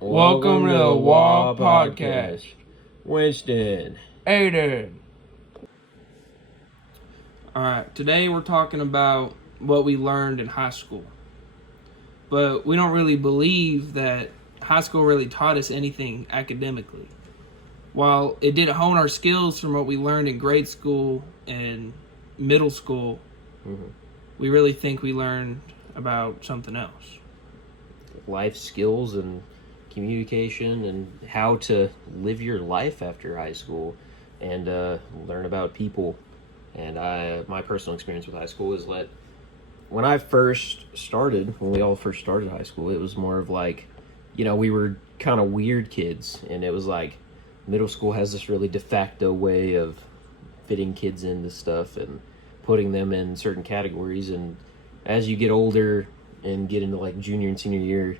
Welcome to the WA Podcast. Winston. Aiden. Alright, today we're talking about what we learned in high school. But we don't really believe that high school really taught us anything academically. While it did hone our skills from what we learned in grade school and middle school, we really think we learned about something else. Life skills and communication and how to live your life after high school and learn about people. And my personal experience with high school is that when we all first started high school, it was more of like, we were kind of weird kids, and it was like middle school has this really de facto way of fitting kids into stuff and putting them in certain categories. And as you get older and get into like junior and senior year,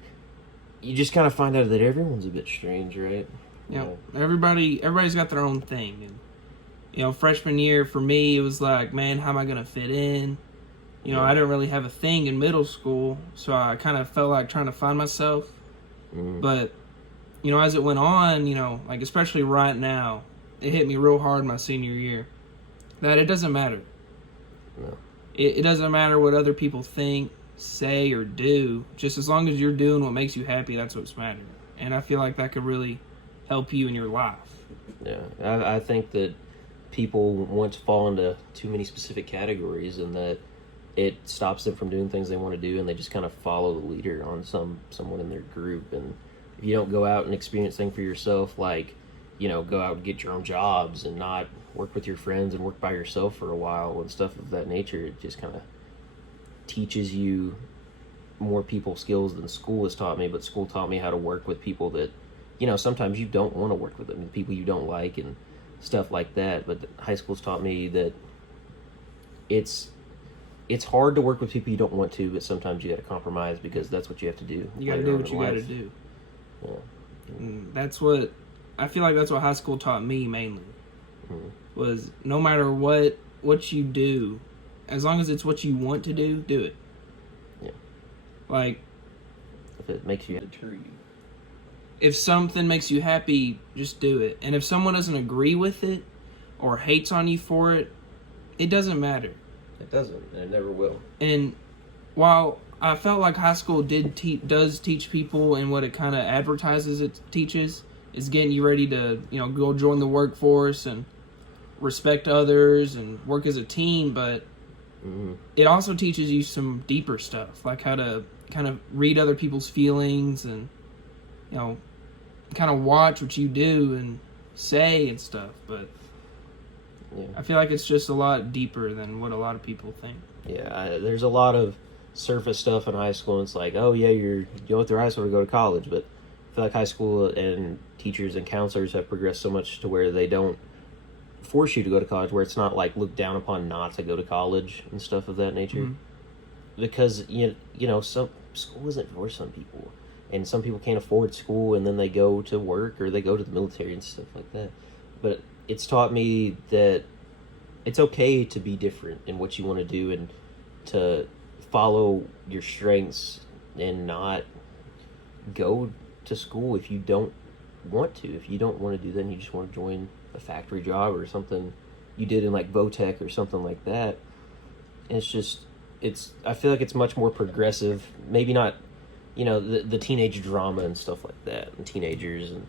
you just kind of find out that everyone's a bit strange, right? Yeah. Everybody's got their own thing. And, freshman year for me, it was like, man, how am I going to fit in? I didn't really have a thing in middle school, so I kind of felt like trying to find myself. But, as it went on, like especially right now, it hit me real hard my senior year that it doesn't matter. No. It doesn't matter what other people think, say, or do. Just as long as you're doing what makes you happy, that's what's mattering. And I feel like that could really help you in your life. Yeah, I think that people want to fall into too many specific categories, and that it stops them from doing things they want to do, and they just kind of follow the leader on someone in their group. And if you don't go out and experience things for yourself, like, go out and get your own jobs and not work with your friends and work by yourself for a while and stuff of that nature, it just kind of teaches you more people skills than school has taught me. But school taught me how to work with people that, sometimes you don't want to work with them, people you don't like and stuff like that. But high school's taught me that it's hard to work with people you don't want to, but sometimes you got to compromise because that's what you have to do. You got to do what you got to do. Yeah. And I feel like that's what high school taught me mainly. Was no matter what you do, as long as it's what you want to do it. Yeah. Like, if it makes you deter you. If something makes you happy, just do it. And if someone doesn't agree with it or hates on you for it, it doesn't matter. It doesn't, and it never will. And while I felt like high school does teach people, and what it kind of advertises it teaches is getting you ready to, go join the workforce and respect others and work as a team, but it also teaches you some deeper stuff, like how to kind of read other people's feelings and, kind of watch what you do and say and stuff. But yeah. I feel like it's just a lot deeper than what a lot of people think. Yeah, there's a lot of surface stuff in high school, and it's like, oh yeah, you go through high school to go to college, but I feel like high school and teachers and counselors have progressed so much to where they don't force you to go to college, where it's not like looked down upon not to go to college and stuff of that nature. Because some school isn't for some people, and some people can't afford school, and then they go to work or they go to the military and stuff like that. But it's taught me that it's okay to be different in what you want to do, and to follow your strengths and not go to school if you don't want to. If you don't want to do that and you just want to join a factory job or something you did in like Votech or something like that, and I feel like it's much more progressive. Maybe not, the teenage drama and stuff like that, and teenagers and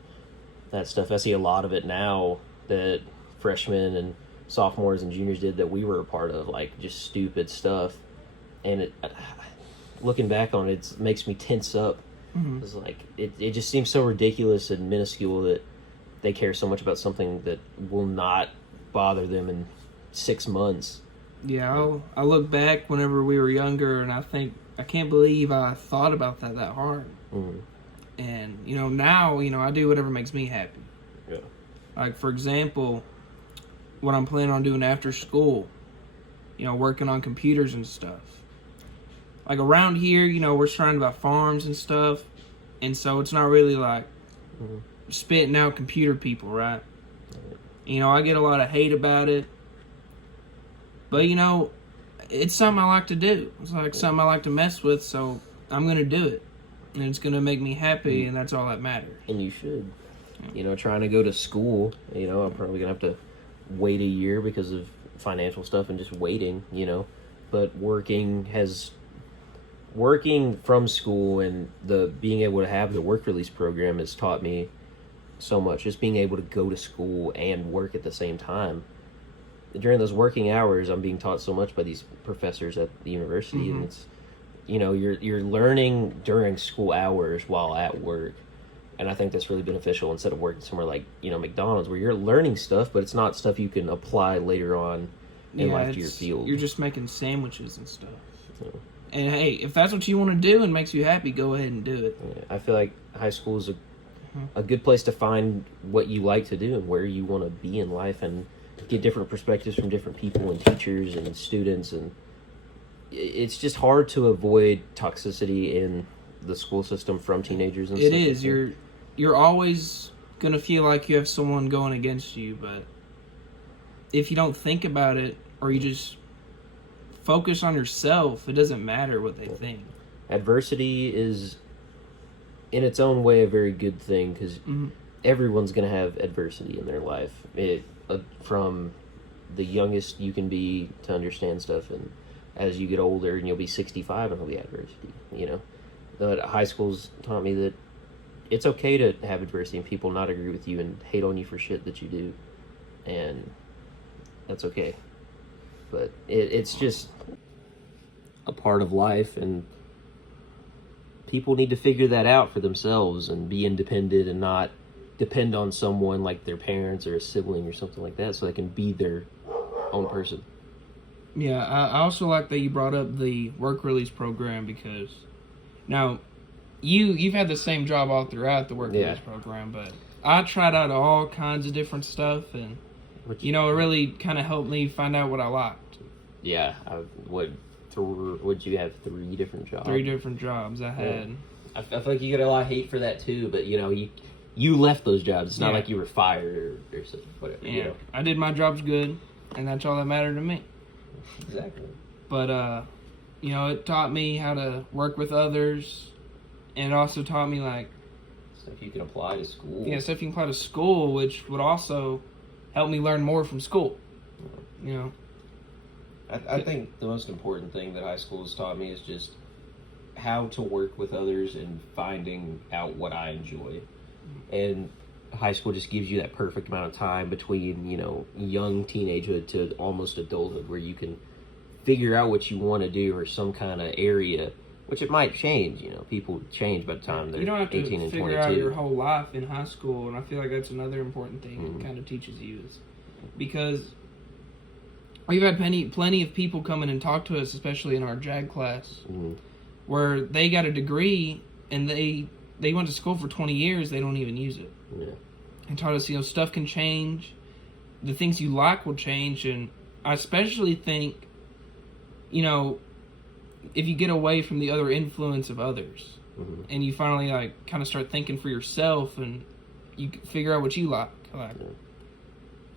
that stuff. I see a lot of it now that freshmen and sophomores and juniors did that we were a part of, like just stupid stuff. And looking back on it, it makes me tense up. It's like it just seems so ridiculous and minuscule that they care so much about something that will not bother them in 6 months. Yeah, I look back whenever we were younger, and I can't believe I thought about that hard. And now I do whatever makes me happy. Yeah. Like, for example, what I'm planning on doing after school, working on computers and stuff. Like around here, we're surrounded by farms and stuff, and so it's not really like spitting out computer people, right? I get a lot of hate about it, but it's something I like to do. It's like something I like to mess with, so I'm gonna do it. and it's gonna make me happy, and that's all that matters. And you should. You know, trying to go to school, you know, I'm probably going to have to wait a year because of financial stuff and just waiting, you know. But working from school and the being able to have the work release program has taught me so much. Just being able to go to school and work at the same time. During those working hours, I'm being taught so much by these professors at the university, and it's, you know, you're learning during school hours while at work. And I think that's really beneficial instead of working somewhere like, you know, McDonald's, where you're learning stuff, but it's not stuff you can apply later on in life to your field. You're just making sandwiches and stuff. So, and hey, if that's what you want to do and makes you happy, go ahead and do it. yeah, I feel like high school is a good place to find what you like to do and where you want to be in life and get different perspectives from different people and teachers and students. And it's just hard to avoid toxicity in the school system from teenagers and stuff. It is. You're always gonna feel like you have someone going against you, but if you don't think about it or you just focus on yourself, it doesn't matter what they think. Adversity is, in its own way, a very good thing because everyone's gonna have adversity in their life. From the youngest you can be to understand stuff, and as you get older, and you'll be 65 and there'll be adversity. You know, but high school's taught me that it's okay to have adversity and people not agree with you and hate on you for shit that you do, and that's okay. But it's just a part of life, and people need to figure that out for themselves and be independent and not depend on someone like their parents or a sibling or something like that, so they can be their own person. Yeah, I also like that you brought up the work release program, because now you've had the same job all throughout the work release program, but I tried out all kinds of different stuff, and you know, it really kind of helped me find out what I liked. Yeah, would you have 3 different jobs? 3 different jobs I had. Yeah. I feel like you get a lot of hate for that too, but you know, you left those jobs. It's not like you were fired or something, whatever. Yeah, you know? I did my jobs good, and that's all that mattered to me. Exactly. But you know, it taught me how to work with others, and it also taught me like stuff you can apply to school. Yeah, stuff you can apply to school, which would also help me learn more from school. You know, I think the most important thing that high school has taught me is just how to work with others and finding out what I enjoy. And high school just gives you that perfect amount of time between, you know, young teenagehood to almost adulthood, where you can figure out what you want to do or some kind of area, which it might change. You know, people change by the time they're 18 and 22. You don't have to figure out your whole life in high school, and I feel like that's another important thing it kind of teaches you, is because we've had plenty of people come in and talk to us, especially in our JAG class, where they got a degree and they went to school for 20 years, they don't even use it. Yeah. And taught us, you know, stuff can change, the things you like will change, and I especially think, you know, if you get away from the other influence of others, and you finally like kind of start thinking for yourself, and you figure out what you like.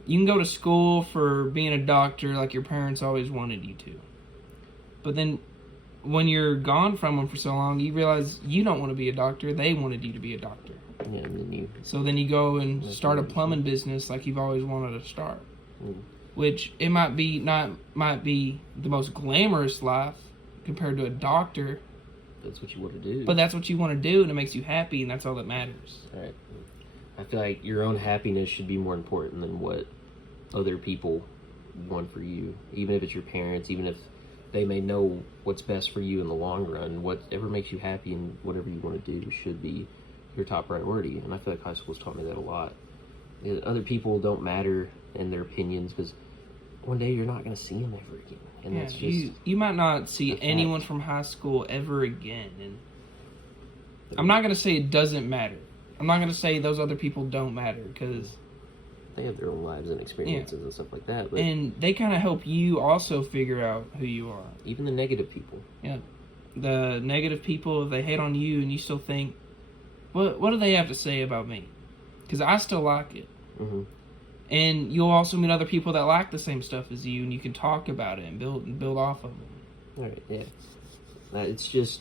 You can go to school for being a doctor like your parents always wanted you to, but then when you're gone from them for so long, you realize you don't want to be a doctor, they wanted you to be a doctor. Yeah, and then you go and start a plumbing business like you've always wanted to start. Which it might be the most glamorous life compared to a doctor. That's what you want to do. But that's what you want to do, and it makes you happy, and that's all that matters. Right. I feel like your own happiness should be more important than what other people want for you. Even if it's your parents, even if they may know what's best for you in the long run, whatever makes you happy and whatever you want to do should be your top priority. And I feel like high school's taught me that a lot. Other people don't matter in their opinions, because one day you're not going to see them ever again. And that's just you might not see anyone from high school ever again. And I'm not going to say it doesn't matter. I'm not going to say those other people don't matter, because they have their own lives and experiences and stuff like that. But and they kind of help you also figure out who you are. Even the negative people. Yeah. The negative people, if they hate on you and you still think, what do they have to say about me? Because I still like it. And you'll also meet other people that like the same stuff as you, and you can talk about it and build off of them. All right, yeah. It's just,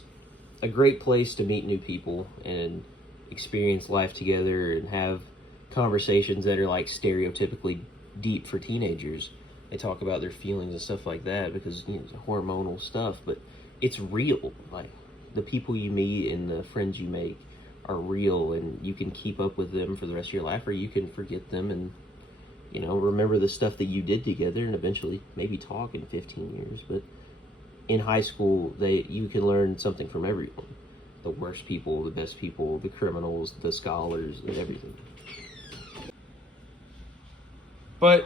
a great place to meet new people and experience life together and have conversations that are like stereotypically deep for teenagers. They talk about their feelings and stuff like that because it's hormonal stuff, but it's real. Like the people you meet and the friends you make are real, and you can keep up with them for the rest of your life, or you can forget them and remember the stuff that you did together and eventually maybe talk in 15 years. But in high school, you can learn something from everyone. The worst people, the best people, the criminals, the scholars, and everything. But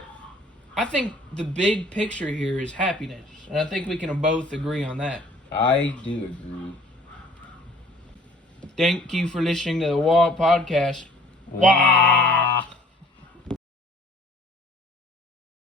I think the big picture here is happiness. And I think we can both agree on that. I do agree. Thank you for listening to the WAH podcast. WAH!